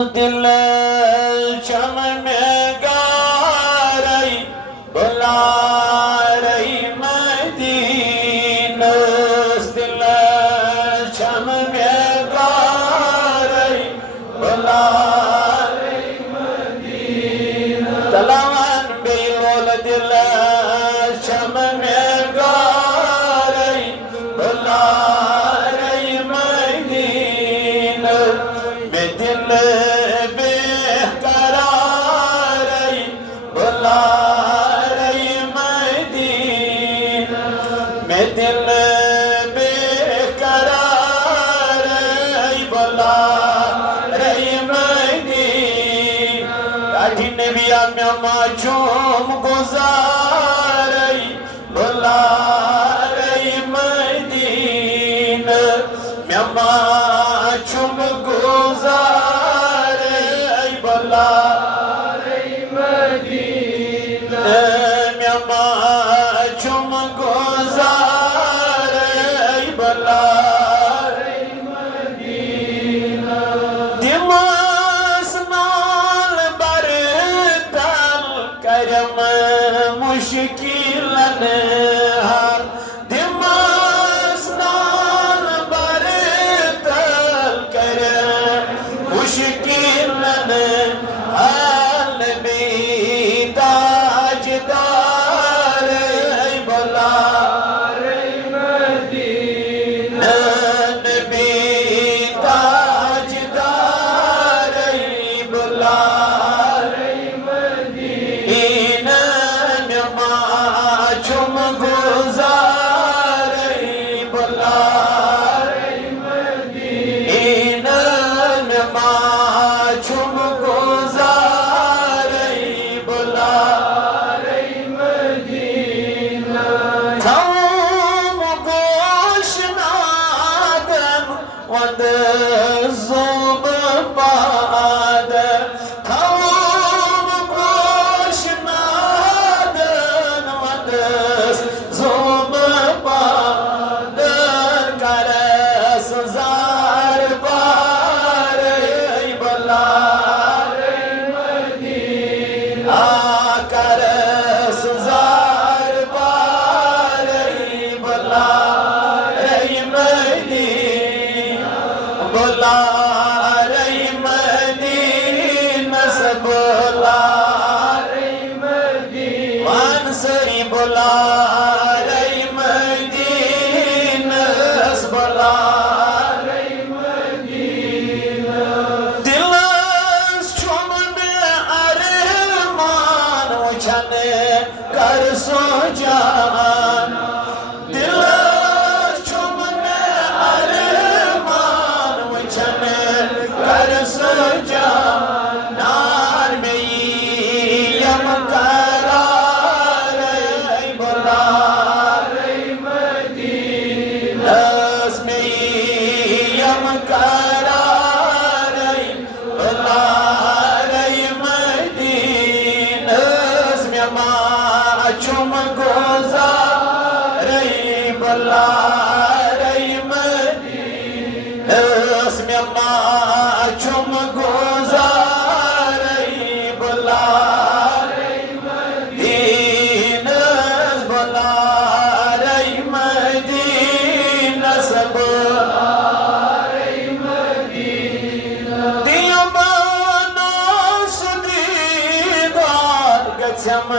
दिल चमन गारई बुला रही मदीना दिल चमन गारई बुला रही मदीना तलावन बेलोल दिल चमन गारई बुला रही मदीना में दिल दिल बेकरार बुला रही मदीना काठी नबिया में माचूम गुजार बुला रही मदीना में माचूम गुजार बुला रही मदीना में माचूम गुजार मुश्किलन हार दिमाग नाल बरतल कर मुश्किलन हाल में ताजदार बुला रही मदीना नबी ताजदार बुला कर सो जान दिल चुमन अरमान वचन कर सो जान नार में यम करार बुला रही मदीना में यम करार बुला रही मदीना चुम गुजार बुला रही मदीना में चुम गुजार बुला रही मदीना बुला रही मदीना सब रही मदीना दिया बनो सुदीदार गच्छम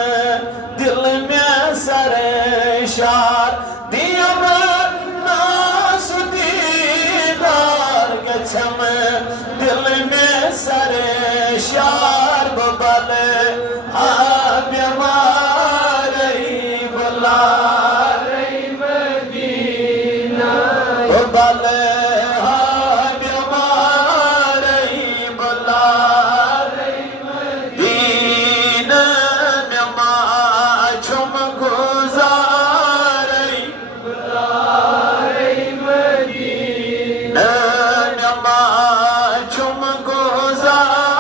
दिल में सरशार दिया सुदीदार गच्छम दिल में सरशार बबल बीमार बुला रही मदीना बबल बीमार बुला रही मदीना चुम गुजार बुला रही मदीना चुम गुजार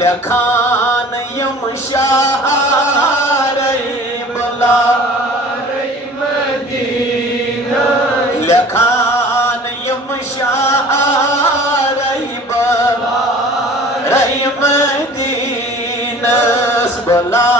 Lekhan yum shaharai bala Medina Lekhan yum shaharai bala Medina bala